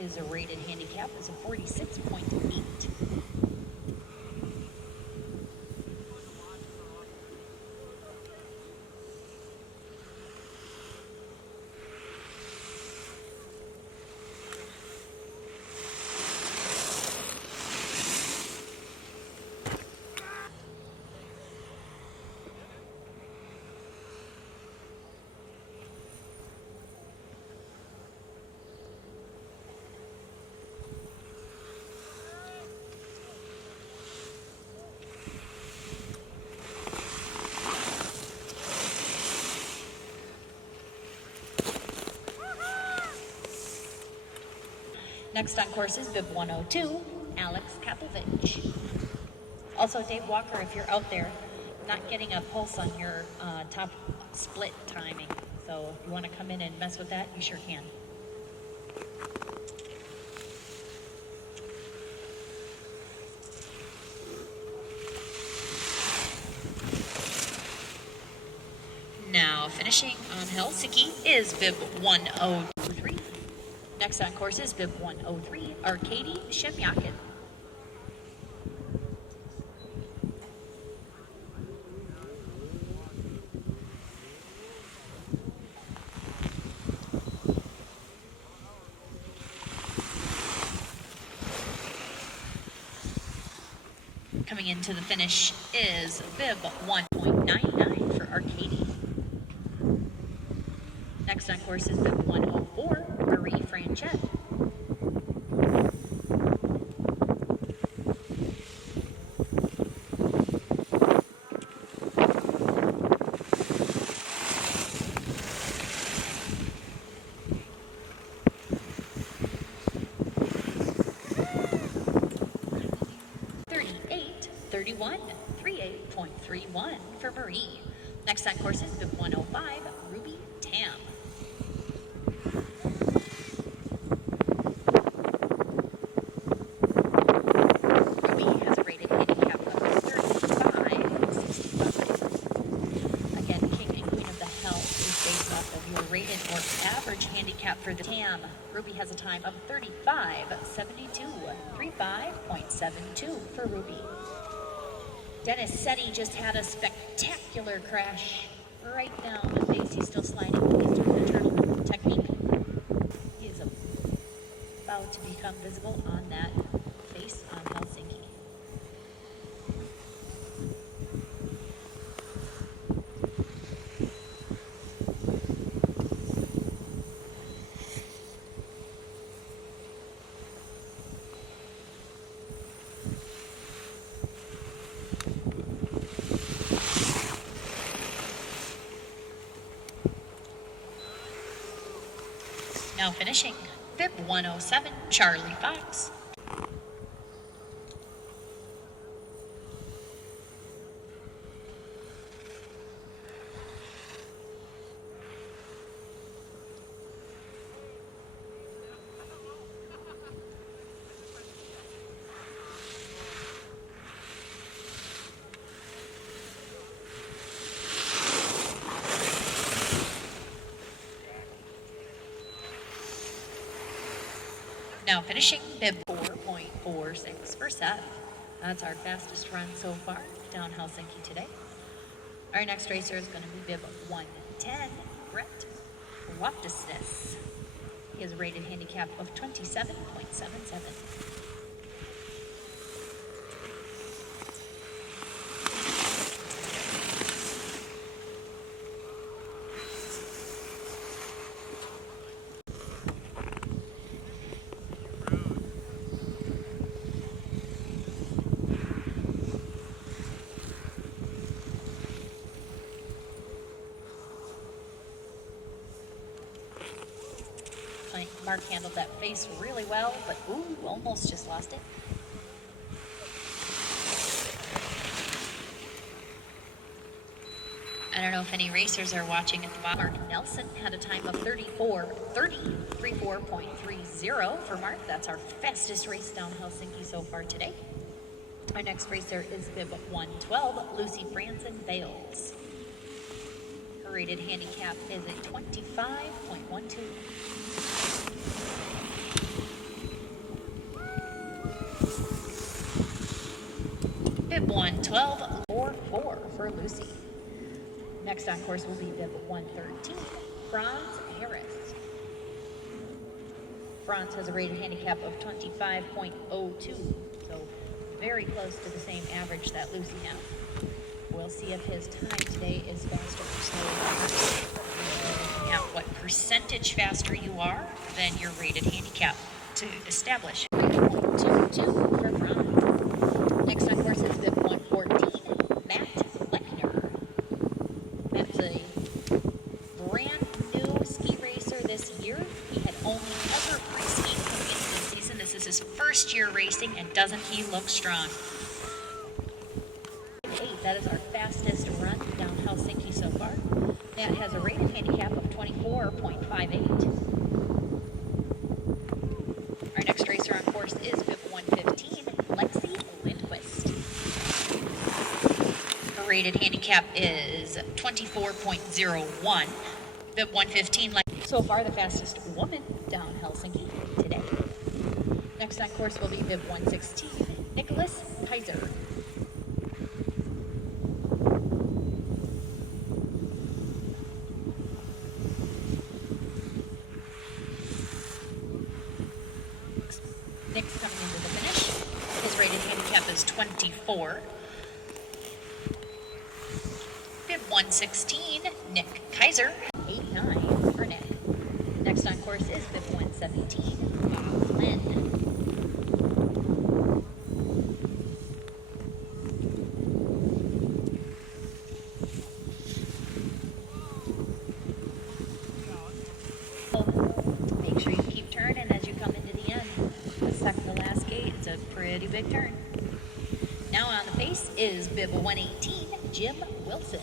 His rated handicap is a 46.8. Next on course is bib 102, Alex Kapovich. Also, Dave Walker, if you're out there, not getting a pulse on your top split timing. So if you want to come in and mess with that, you sure can. Now finishing on Helsinki is bib 103. Next on course is bib 103, Arkady Shemyakin. Coming into the finish is bib 1.99 for Arkady. Next on course is bib 104, Marie Franchette. .31, 38.31 for Marie. Next on course is bib 105, Ruby Tam. Ruby has a rated handicap of 35.65. Again, King and Queen of the Hel is based off of your rated or average handicap for the Tam. Ruby has a time of 35.72, 35.72 for Ruby. Dennis Setti just had a spectacular crash right down the face. He's still sliding. He's doing the turtle technique. He is about to become visible on that face on Helsinki. Now finishing, bib 107, Charlie Fox. Now finishing, bib 4.46 for Seth. That's our fastest run so far down Helsinki today. Our next racer is going to be bib 110, Brett Loftusness. He has a rated handicap of 27.77. Mark handled that face really well, but ooh, almost just lost it. I don't know if any racers are watching at the bottom. Mark Nelson had a time of 34.30 for Mark. That's our fastest race down Helsinki so far today. Our next racer is bib 112, Lucy Franson Bales. Her rated handicap is at 25.12. 112, 4-4 for Lucy. Next on course will be bib 113, Franz Harris. Franz has a rated handicap of 25.02, so very close to the same average that Lucy has. We'll see if his time today is faster or slower. Looking at what percentage faster you are than your rated handicap to establish. 3.22 for Franz. Next on course is bib 114, Matt Lechner. Matt's a brand new ski racer this year. He had only ever pre-skied coming into the season. This is his first year racing, and doesn't he look strong? That is our fastest run down Helsinki so far. Matt has a rated handicap of 24.58. Our next racer on course is bib 115, Lexi Lindquist. Her rated handicap is 24.01. Bib 115, so far the fastest woman down Helsinki today. Next on course will be bib 116, Nicholas Kaiser. Nick's coming into the finish. His rated handicap is 24. Bib 116, Nick Kaiser. 8-9 for Nick. Next on course is bib 117, Bob Lynn. Make sure you keep turning as you come into the end. The second to last gate, it's a pretty big turn. Now on the pace is bib 118, Jim Wilson.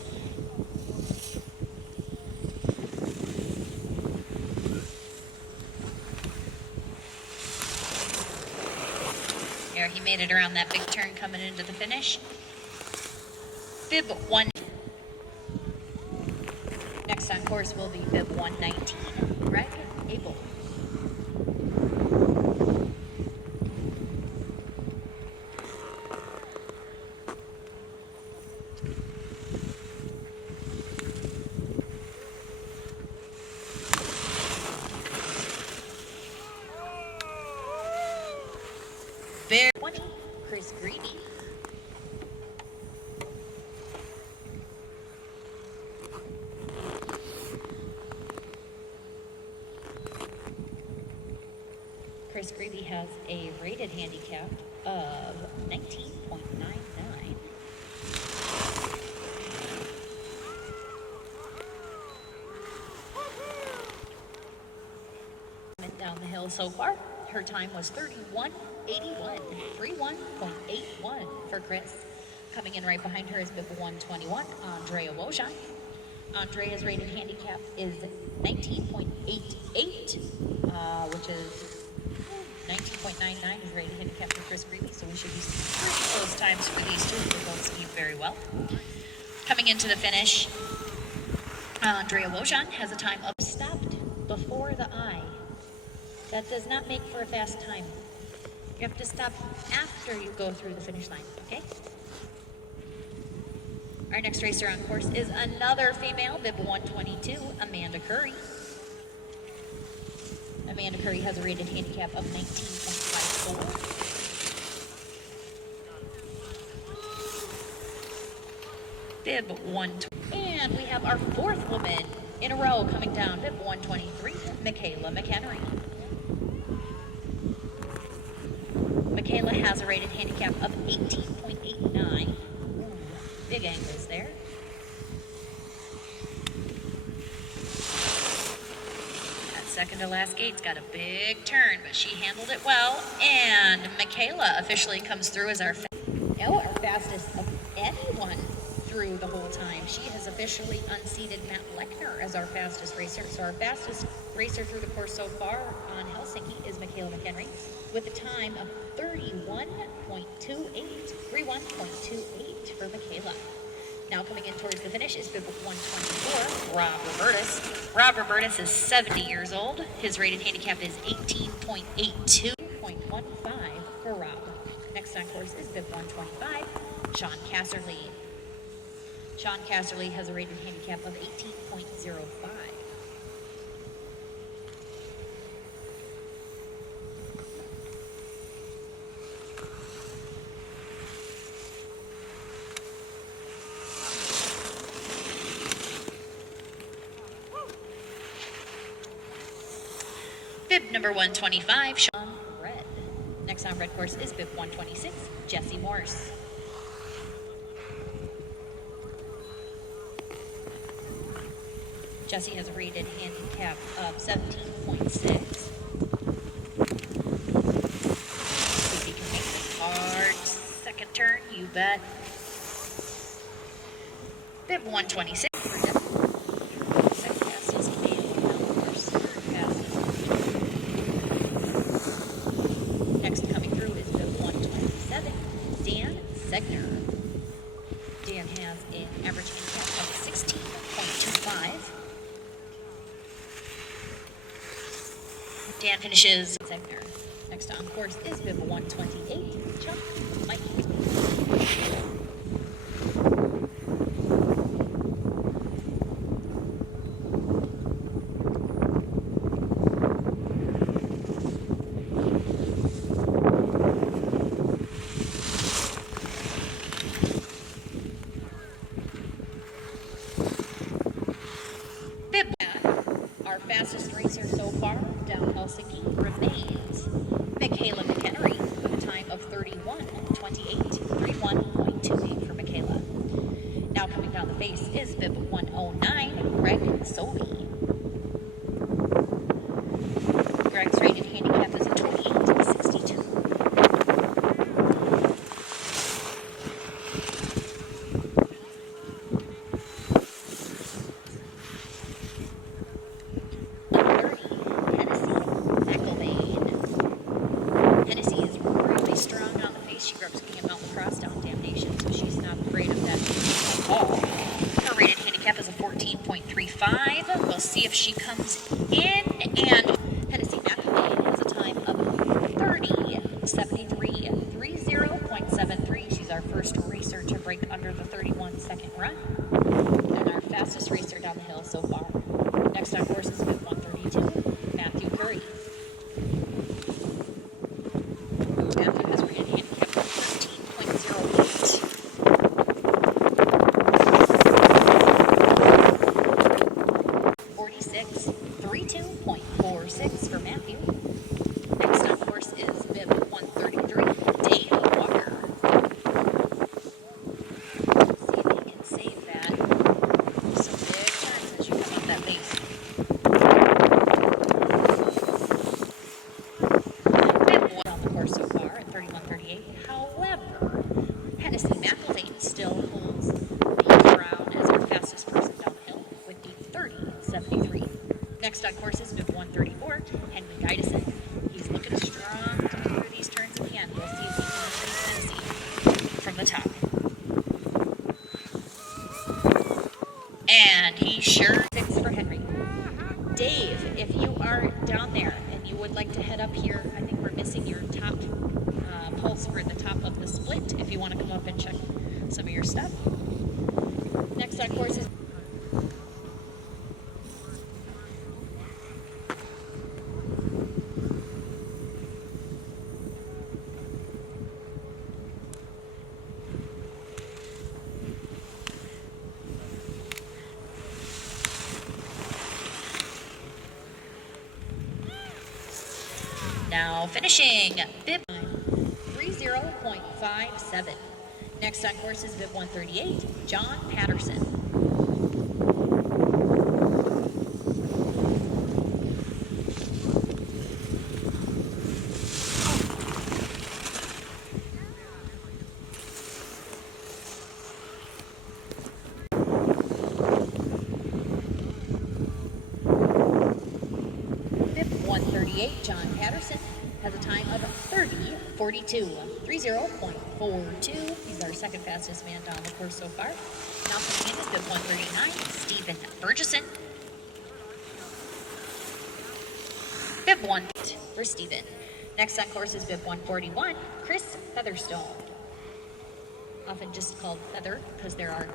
There, he made it around that big turn coming into the finish. Bib 1. Next on course will be bib 119, Greg Abel. Bear 20, Chris Greavy. Chris Greavy has a rated handicap of 19.99. Down the hill so far, her time was 31.81, 31.81 for Chris. Coming in right behind her is bib 121, Andrea Wojcik. Andrea's rated handicap is 19.88, which is 19.99 is rated handicap for Chris Greavy, so we should be seeing pretty close times for these two. They both ski very well. Coming into the finish, Andrea Wojcik has a time of stopped before the eye. That does not make for a fast time. You have to stop after you go through the finish line, okay? Our next racer on course is another female, bib 122, Amanda Curry. Amanda Curry has a rated handicap of 19.54. Bib 120. And we have our fourth woman in a row coming down, bib 123, Michaela McHenry. Michaela has a rated handicap of 18.89. Big angles there. That second to last gate's got a big turn, but she handled it well. And Michaela officially comes through as our fastest of anyone through the whole time. She has officially unseated Matt Lechner as our fastest racer. So our fastest racer through the course so far on Helsinki is Michaela McHenry with a time of 31.28 for Michaela. Now coming in towards the finish is bib 124, Rob Robertus. Rob Robertus is 70 years old. His rated handicap is 18.82.15 for Rob. Next on course is bib 125, Sean Casserly. Sean Casserly has a rated handicap of 18.05. Bib number 125, Sean Red. Next on red course is bib 126, Jesse Morse. Jesse has a rated handicap of 17.6. If he can make the hard second turn, you bet. Bib 126 for Jesse. Second fastest male first fastest. Next coming through is bib 127, Dan Segner. Dan has an average handicap of 16.25. Dan finishes Segner. Next on course is bib 128, Chuck Mike. Bib, our fastest racer so far down Helsinki remains Michaela McHenry with a time of 31:28, 31.28 for Michaela. Now coming down the face is bib 109, Greg Sobey. Greg's rated handicap is a 28.62. She grew up skiing at Mount Lacrosse down Damnation, so she's not afraid of that at all. Her rated handicap is a 14.35. We'll see if she comes in. And Hennessy McElvain has a time of 30:73, 30.73. She's our first racer to break under the 31-second run, and our fastest racer down the hill so far. Next on course is bib 132, Matthew Curry. Matthew has rated handicap of 13.08. 46.32.46 for Matthew. Next on course is bib 133, Dave Walker. See if he can save that. Some big turns as you come up that base. Bib 1 on the course so far at 31.38. However, Hennessy McElvain still holds the crown as our fastest person down the hill with the 30.73. Next on course is bib 134, Henry Gideson. He's looking strong to clear these turns again. We'll see if he can face Hennessy from the top. And he sure six for Henry. Dave, if you are down there and you would like to head up here, I think we're missing your top pulse for the top of the split. If you want to come up and check some of your stuff. Next on course is now finishing bib 30.57. Next on course is bib 138, John Patterson. Bib 138, John Patterson has a time of 30.42, 30.42. He's our second fastest man down the course so far. Now coming in is bib 139, Stephen Burgesson. Bib 1 for Stephen. Next on course is bib 141, Chris Featherstone. Often just called Feather because there are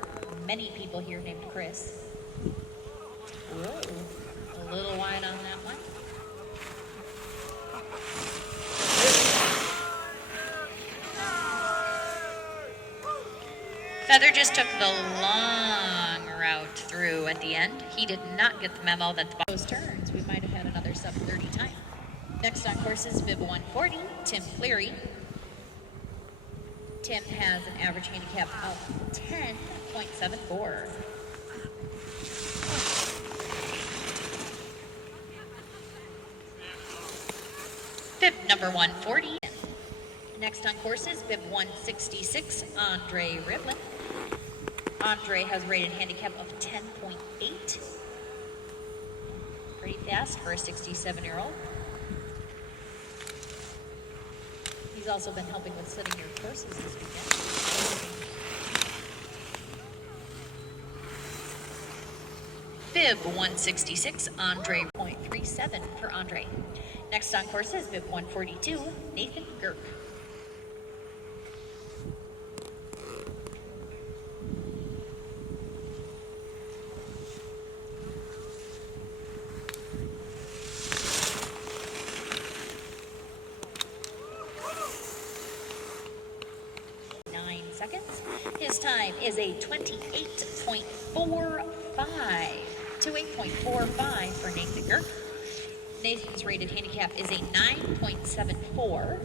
many people here named Chris. Whoa, a little wide on that one. Feather just took the long route through at the end. He did not get the memo that those turns, we might have had another sub 30 time. Next on course is bib 140, Tim Cleary. Tim has an average handicap of 10.74. Bib number 140. Next on course is bib 166, Andre Rivlin. Andre has rated handicap of 10.8. Pretty fast for a 67-year-old. He's also been helping with setting your courses this weekend. Bib 166, Andre, 0.37 for Andre. Next on course is bib 142, Nathan Girk. Seconds. His time is a 28.45 to 8.45 for Nathan Girk. Nathan's rated handicap is a 9.74.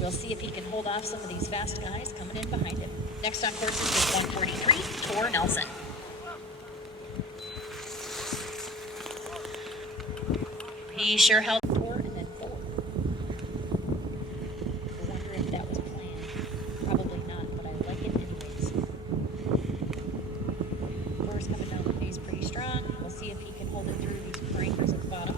We'll see if he can hold off some of these fast guys coming in behind him. Next on course is 143, Tor Nelson. He sure held Tor and then 4. I wonder if that was planned. Probably not, but I like it anyways. Tor's coming down the face pretty strong. We'll see if he can hold it through these breakers at the bottom.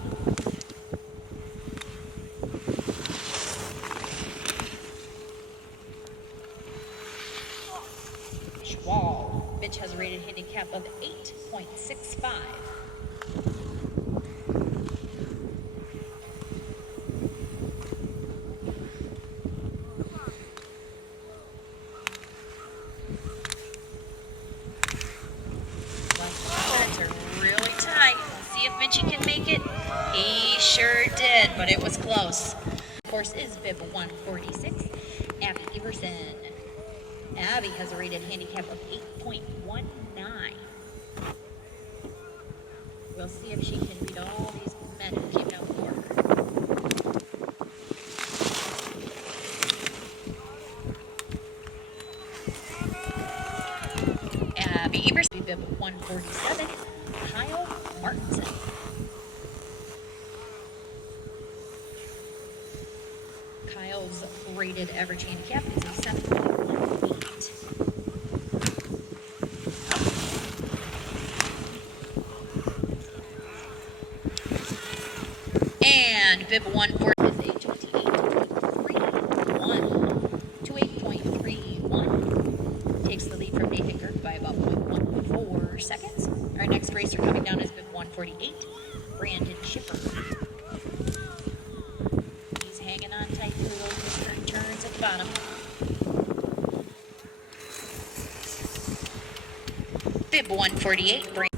Mitch has a rated handicap of 8.65. Turns are really tight. We'll see if Mitchie can make it. He sure did, but it was close. Of course, is bib 146, Abby Everson. Abby has a rated handicap of 8.19. We'll see if she can beat all these men who came down for her. Abby Everson, bib 147, Kyle Martinson. Kyle's rated average handicap is a 7.18. And bib 140 is a 28.31 to 8.31. Takes the lead from Nathan Girk by about 0.14 seconds. Our next racer coming down is bib 148, Brandon Schiffer. He's hanging on tight through those turns at the bottom. Bib 148, Brandon.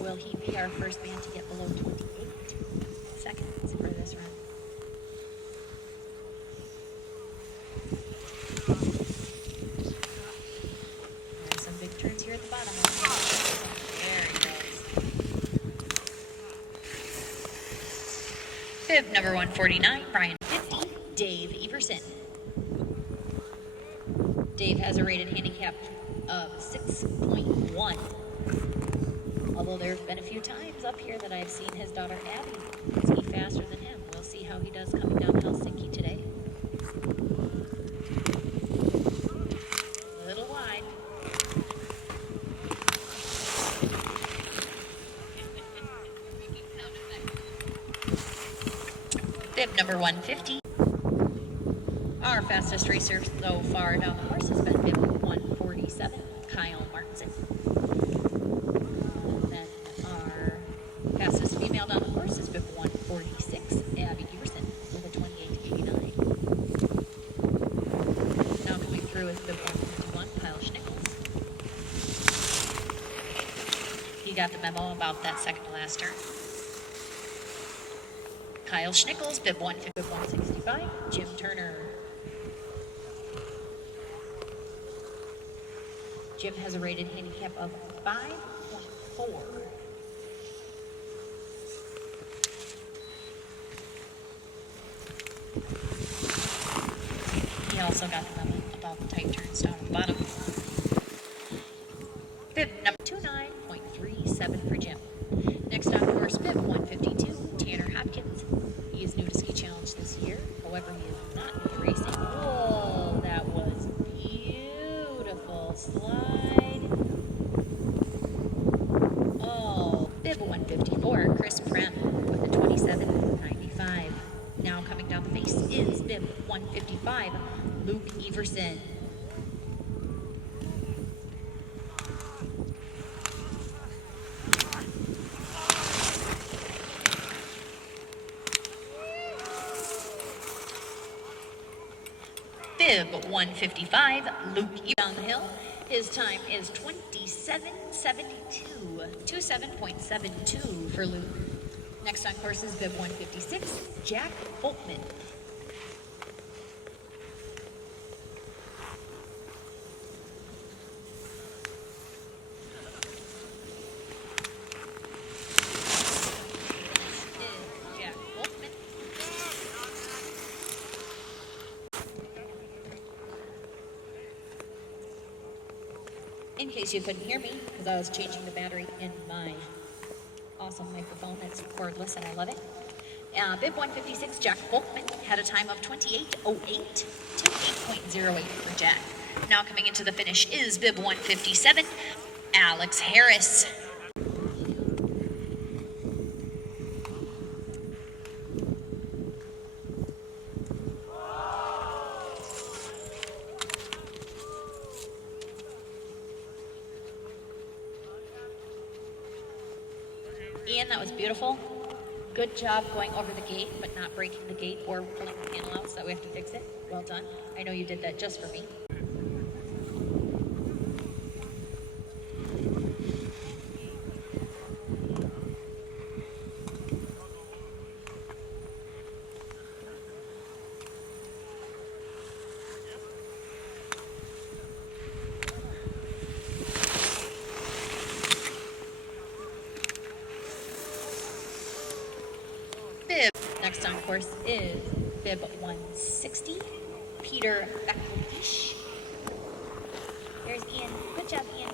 Will he be our first man to get below 28 seconds for this run? There's some big turns here at the bottom. There he goes. Bib number 149, Brian 50, Dave Everson. Dave has a rated handicap of 6.1. Although there have been a few times up here that I've seen his daughter Abby ski faster than him. We'll see how he does coming down Helsinki today. A little wide. Bib number 150. Our fastest racer so far down the course has been bib 147, Kyle Martinson. Fastest female down the memo about that second to last turn. Kyle Schnickels, bib 150, bib 165. Jim Turner. Jim has a rated handicap of 5.4. He also got the memo about the tight turns down at the bottom. Bib number 29.37 for Jim. Next on course, bib 152, Tanner Hopkins. He is new to Ski Challenge this year. However, he is not new to racing. Oh, that was beautiful slide. Oh, bib 154, Chris Prem with a 27.95. Now coming down the face is bib 155, Luke Everson. Bib 155, Luke down the hill. His time is 27.72, 27.72 for Luke. Next on course is bib 156, Jack Boltman. In case you couldn't hear me, because I was changing the battery in my awesome microphone that's cordless and I love it. Bib 156, Jack Volkman, had a time of 28.08 to 8.08 for Jack. Now coming into the finish is bib 157, Alex Harris. Ian, that was beautiful. Good job going over the gate, but not breaking the gate or pulling the panel out so that we have to fix it. Well done. I know you did that just for me. Bib. Next on course is bib 160, Peter Becklish. There's Ian. Good job, Ian.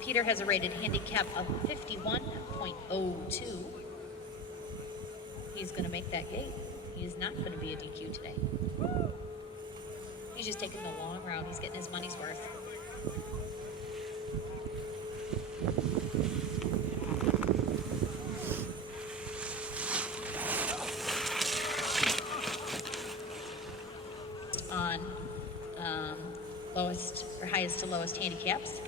Peter has a rated handicap of 51.02. He's going to make that gate. He is not going to be a DQ today. He's just taking the long route. He's getting his money's worth. On lowest or highest to lowest handicaps.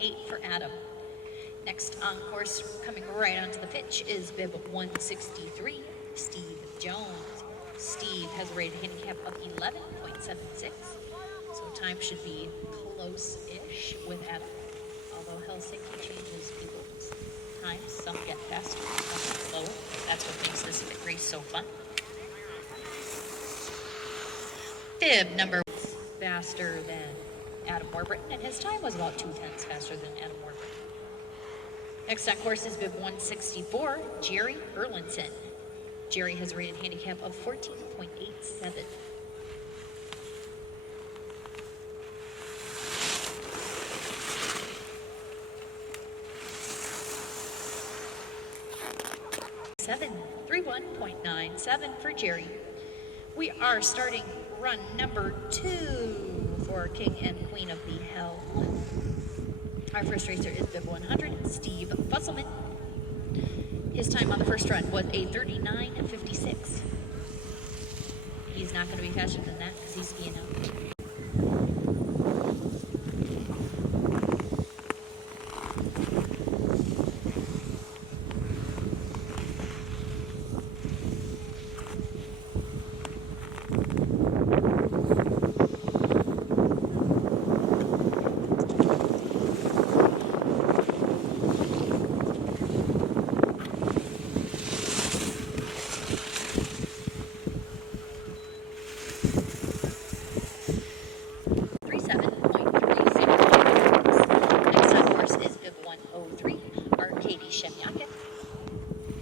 .18 for Adam. Next on course, coming right onto the pitch, is bib 163, Steve Jones. Steve has a rated handicap of 11.76, so time should be close-ish with Adam. Although Helsinki changes people's times, some get faster, some get slower. That's what makes this race so fun. Bib number faster than Adam Warburton, and his time was about 0.2 faster than Adam Warburton. Next on course is bib 164, Jerry Erlinson. Jerry has a rated handicap of 14.87. Seven, 31.97 for Jerry. We are starting run number 2 for King and Queen of the Hel. Our first racer is bib 100, Steve Fusselman. His time on the first run was a 39:56. He's not going to be faster than that because he's skiing out.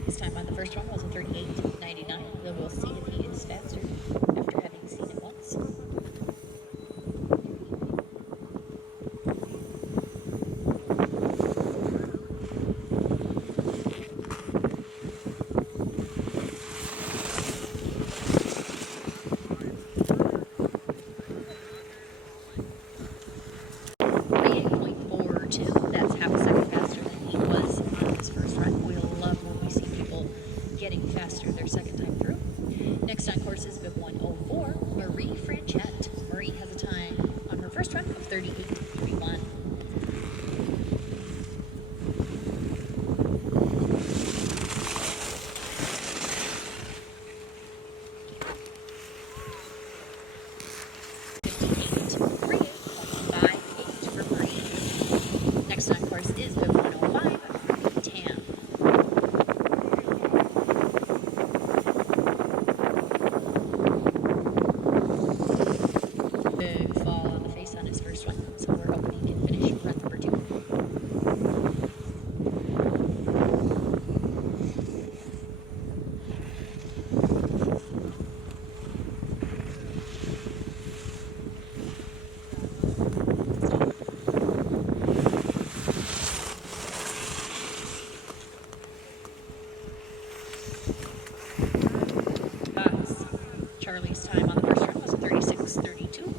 His time on the first one was a 38:99. We'll see if he is faster after having seen it once. That's half a second faster than he was on his first run. We'll love when we see people getting faster their second time through. Next on course is bib 104, Marie Franchette. Marie has a time on her first run of 38:31. Next on course is bib 105, Tam. Big fall on the face on his first one, so we're hoping he can finish run number 2. Charlie's time on the first run was 36:32.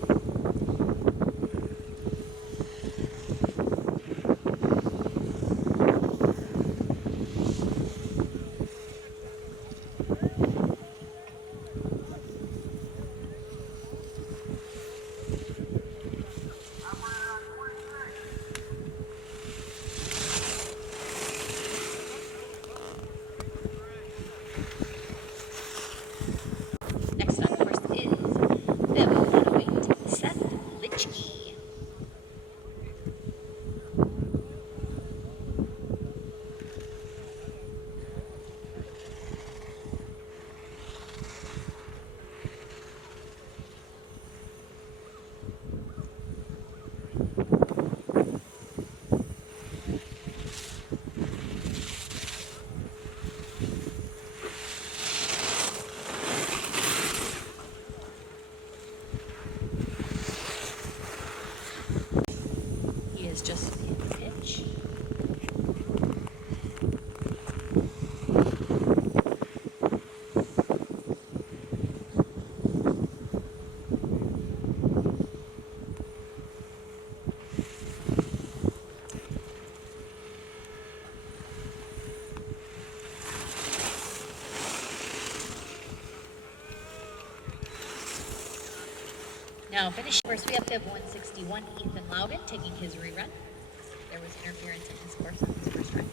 Next on course is bib 108, Seth Litchkey. He is just in pitch. Now finishing course, we have bib 161, Ethan Loudon, taking his rerun. There was interference in his course on his first run.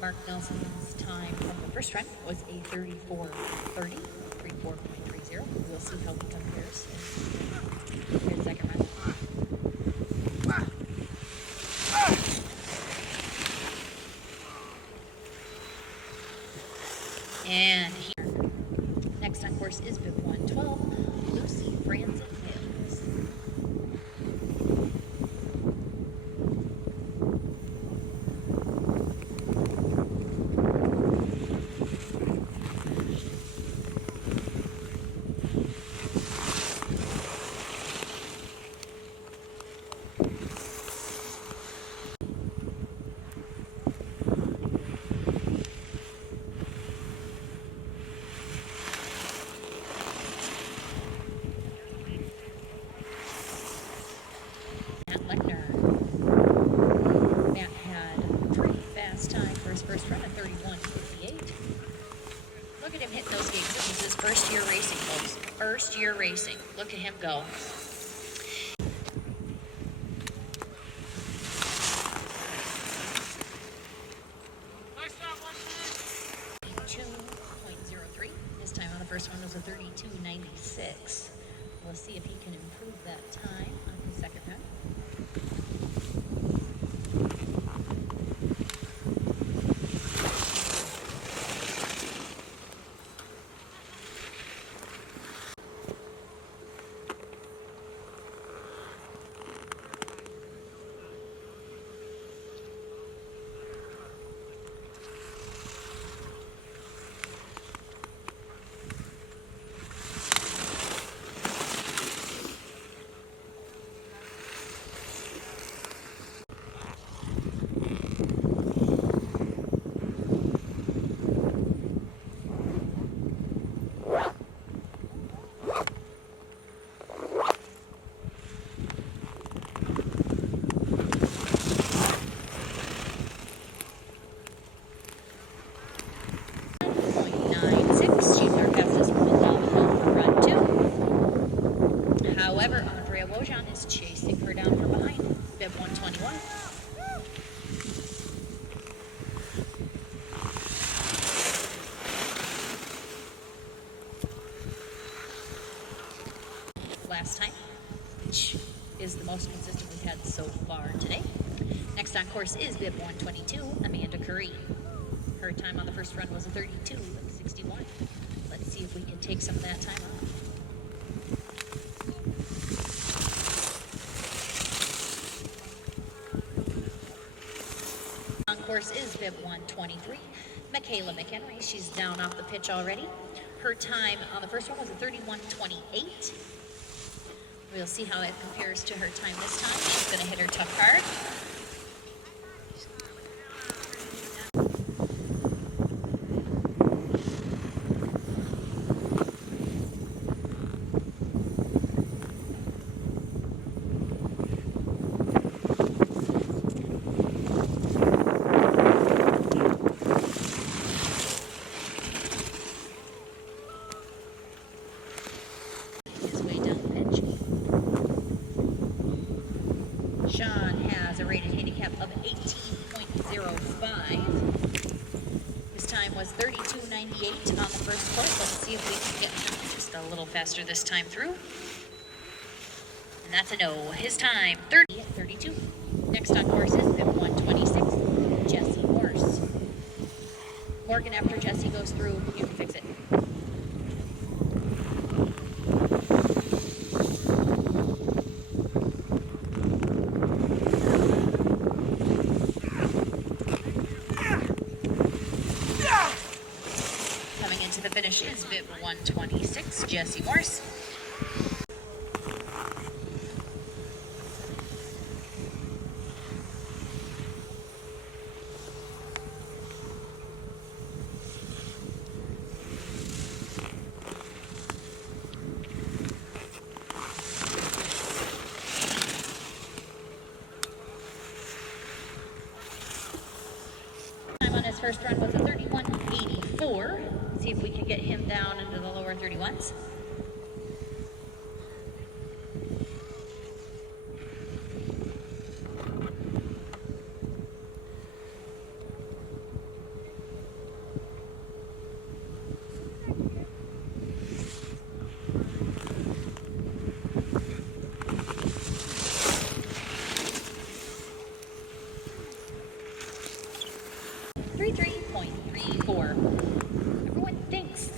Mark Nelson's time from the first run was a 34:30, 34.30. We'll see how he compares in his second run. And here, next on course is bib 112, Lucy Franzen Mills. year racing. Look at him go. 2.03. His time on the first one was a 32.96. We'll see if he can improve that time on his second run. However, Andrea Wojcik is chasing her down from behind. Bib 121. Last time, which is the most consistent we've had so far today. Next on course is Bib 122, Amanda Curry. Her time on the first run was a 32.61. Let's see if we can take some of that time off. On course is Bib 123, Michaela McHenry. She's down off the pitch already. Her time on the first one was a 31.28. We'll see how it compares to her time this time. She's going to hit her tough card. Sean has a rated handicap of 18.05. His time was 32.98 on the first course. Let's see if we can get him just a little faster this time through. And that's a no. His time, 30.32. Next on course is Bib 126, Jesse Morse. Morgan, after Jesse goes through, you can fix it. The finish is Bib 126, Jesse Morse. Time on his first run was a 31.84. See if we can get him down into the lower 31s.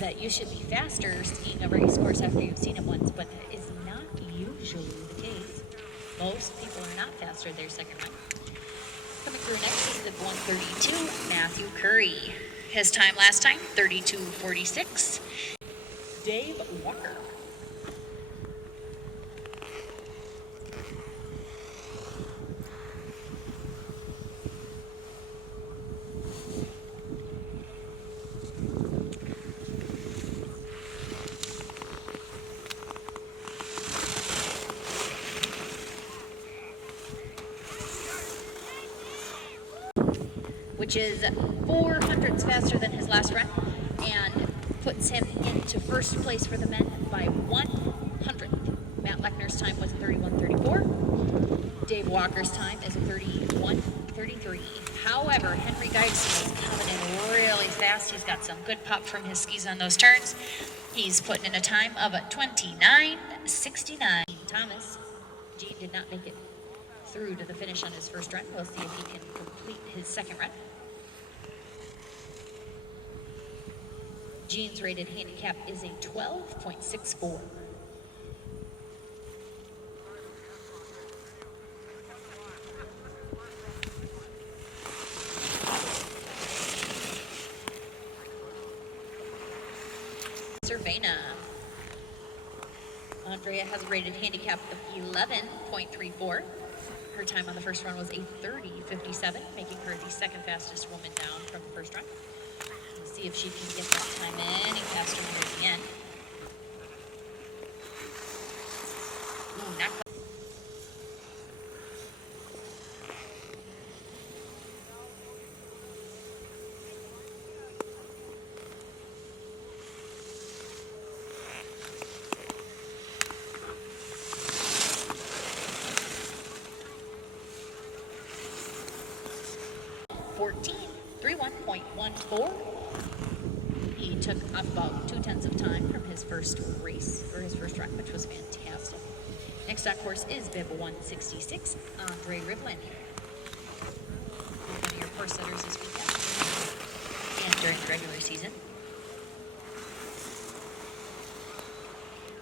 That you should be faster skiing a race course after you've seen it once, but that is not usually the case. Most people are not faster their second run. Coming through next is the 132, Matthew Curry. His time last time, 32.46. Dave Walker. Which is 4 hundredths faster than his last run, and puts him into first place for the men by 1/100th. Matt Lechner's time was 31:34. Dave Walker's time is 31:33. However, Henry Geisen is coming in really fast. He's got some good pop from his skis on those turns. He's putting in a time of 29:69. Thomas, Gene did not make it through to the finish on his first run. We'll see if he can complete his second run. Gene's rated handicap is a 12.64. Cervena. Andrea has a rated handicap of 11.34. Her time on the first run was a 30:57, making her the second fastest woman down from the first run. We'll see if she can get that time any faster near the end. Ooh, not quite. 14:31.14. He took up about 2/10 of time from his first race, or his first run, which was fantastic. Next on course is bib 166, Andre Rivlin. One of your course setters this weekend and during the regular season.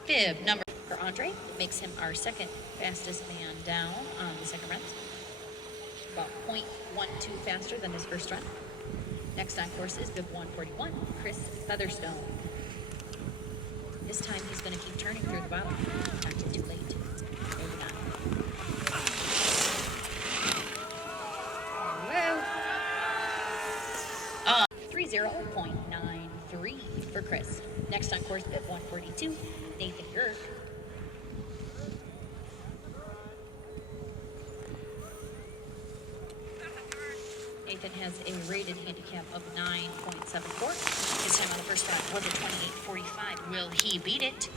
Bib number for Andre makes him our second fastest man down on the second run. About 0.12 faster than his first run. Next on course is bib 141, Chris Featherstone. This time he's going to keep turning through the bottom. Not get too late. Maybe not. Whoa. 30.93 for Chris. Next on course, bib 142, Nathan Gerk. Nathan has a rated handicap of 9.74. His time on the first run was a 28:45. Will he beat it?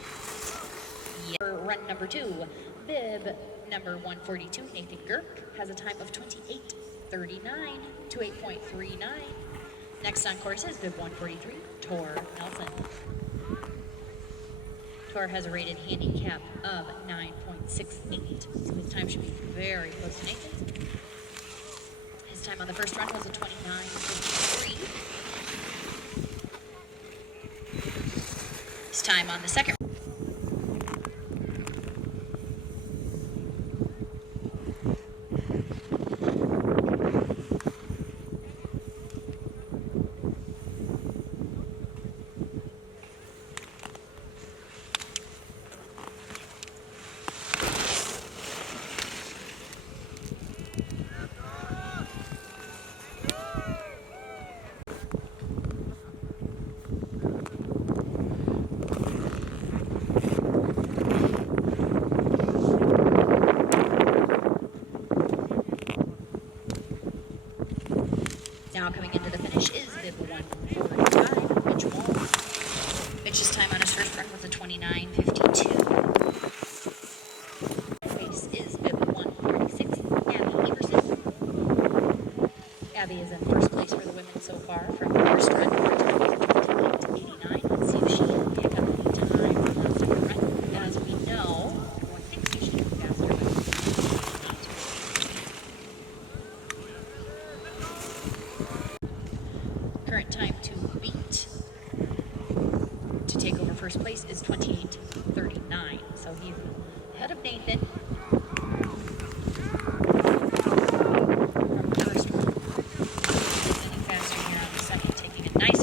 Yeah. For run number 2, bib number 142, Nathan Gerk, has a time of 28:39 to 8.39. Next on course is bib 143, Tor Nelson. Tor has a rated handicap of 9.68, so his time should be very close to Nathan's. His time on the first run was a 29:53. His time on the second. Now coming into the finish is bib 145, Mitch Wall. Mitch's time on his first run was a 29:52. Race is bib 146, Abby Everson. Abby is in first place for the women so far from the first run. Her time was a 28:89. Let's see if she can pick up any time on the second run. As we know, everyone thinks she should be faster, but current time to beat to take over first place is 28:39. So he's ahead of Nathan from the first one. He's getting faster here on the second, taking a nice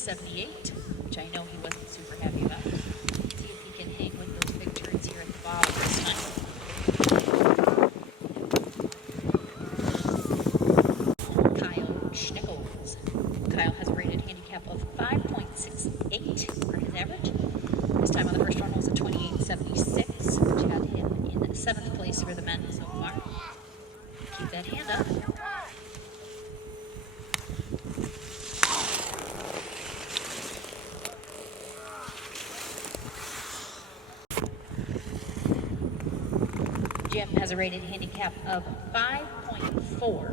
20.78, which I know he wasn't super happy about. Let's see if he can hang with those big turns here at the bottom this time. Kyle has a rated handicap of 5.68 for his average. This time on the first run was a 28.76, which had him in 7th place for the men so far. Keep that hand up. Jim has a rated handicap of 5.4.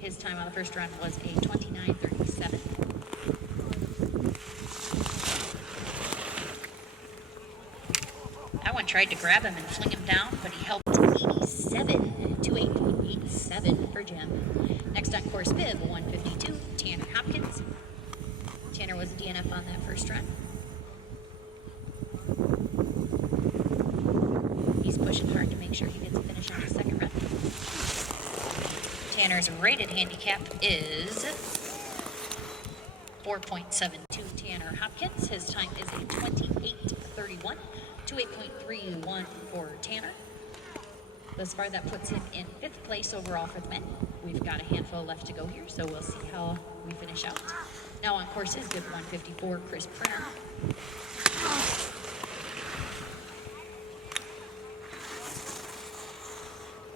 His time on the first run was a 29.37. That one tried to grab him and fling him down, but he helped 87 to 8.87 for Jim. Next on course, bib 152, Tanner Hopkins. Tanner was a DNF on that first run. He's pushing hard to make sure he gets a finish on his second run. Tanner's rated handicap is 4.72. Tanner Hopkins, his time is a 28.31 to 8.31 for Tanner. Thus far, that puts him in 5th place overall for the men. We've got a handful left to go here, so we'll see how we finish out. Now on course is bib 154, Chris Printer.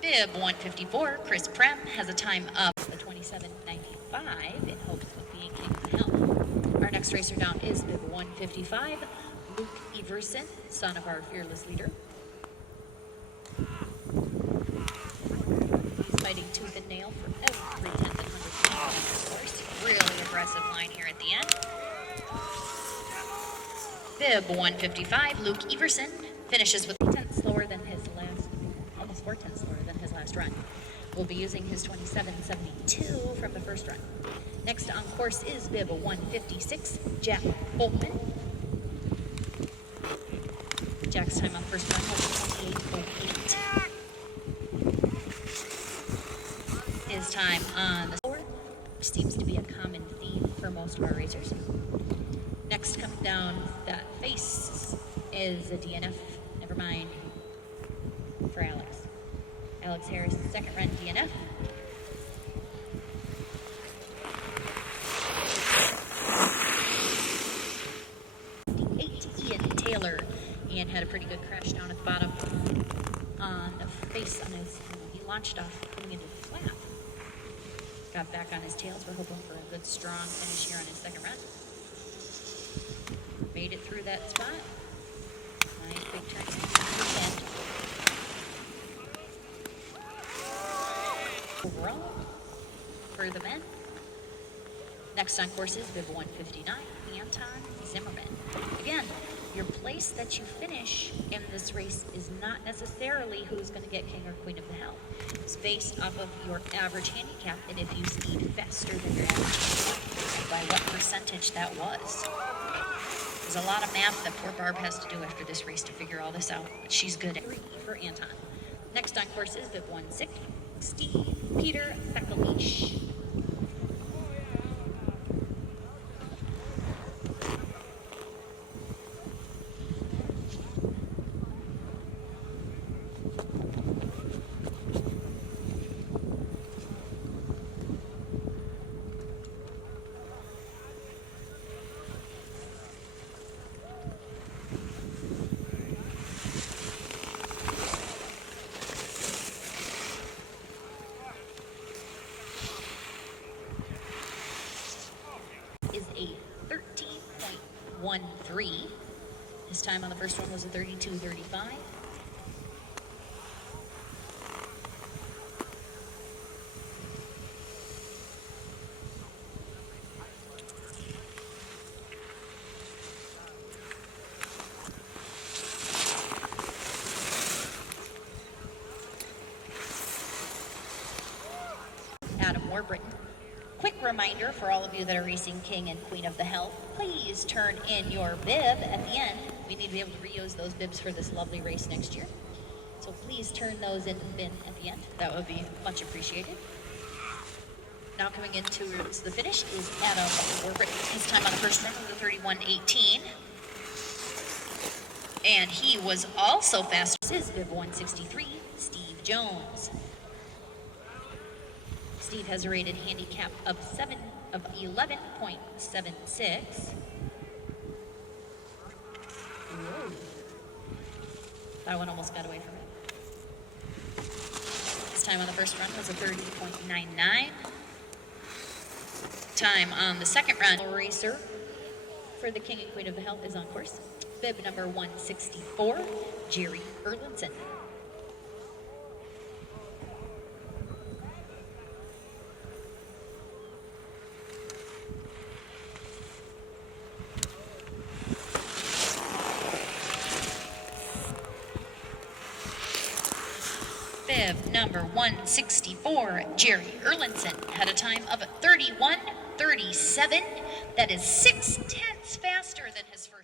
Bib 154, Chris Prem, has a time of 27.95 in hopes of being King of the Hel. Our next racer down is bib 155, Luke Everson, son of our fearless leader. He's fighting tooth and nail for every 10th and 100th of course. Really aggressive line here at the end. Bib 155, Luke Everson, finishes with 10th slower than his last, almost 4/10 slower than his last run. We'll be using his 27.72 from the first run. Next on course is bib 156, Jack Boltman. Jack's time on first run was 28.08. His time on the floor, which seems to be a common theme for most of our racers. Next coming down that face is a DNF, never mind, for Alex. Alex Harris, second run DNF. Ian Taylor. Ian had a pretty good crash down at the bottom on the face on his, he launched off coming into the flap. Got back on his tails. We're hoping for a good strong finish here on his second run. Made it through that spot. Nice big turn. Overall, for the men. Next on course is bib 159, Anton Zimmerman. Again, your place that you finish in this race is not necessarily who's going to get King or Queen of the Hel. It's based off of your average handicap and if you speed faster than your average handicap, by what percentage that was. There's a lot of math that poor Barb has to do after this race to figure all this out, but she's good at it for Anton. Next on course is bib 160, Peter Fekelish. Is a 13.13. His time on the first one was a 32.35. Adam Warbriton. Quick reminder for all of you that are racing King and Queen of the Hel, please turn in your bib at the end. We need to be able to reuse those bibs for this lovely race next year. So please turn those in the bin at the end. That would be much appreciated. Now coming into the finish is Adam Warbrick. His time on the first run was a 31:18. And he was also fast. This is bib 163, Steve Jones. Steve has a rated handicap of 11.76. Whoa. That one almost got away from it. His time on the first run was a 30.99. Time on the second run, racer for the King and Queen of the Hel is on course. Bib number 164, Jerry Erlinson. Bib number 164, Jerry Erlinson, had a time of 31:37. That is 0.6 faster than his first.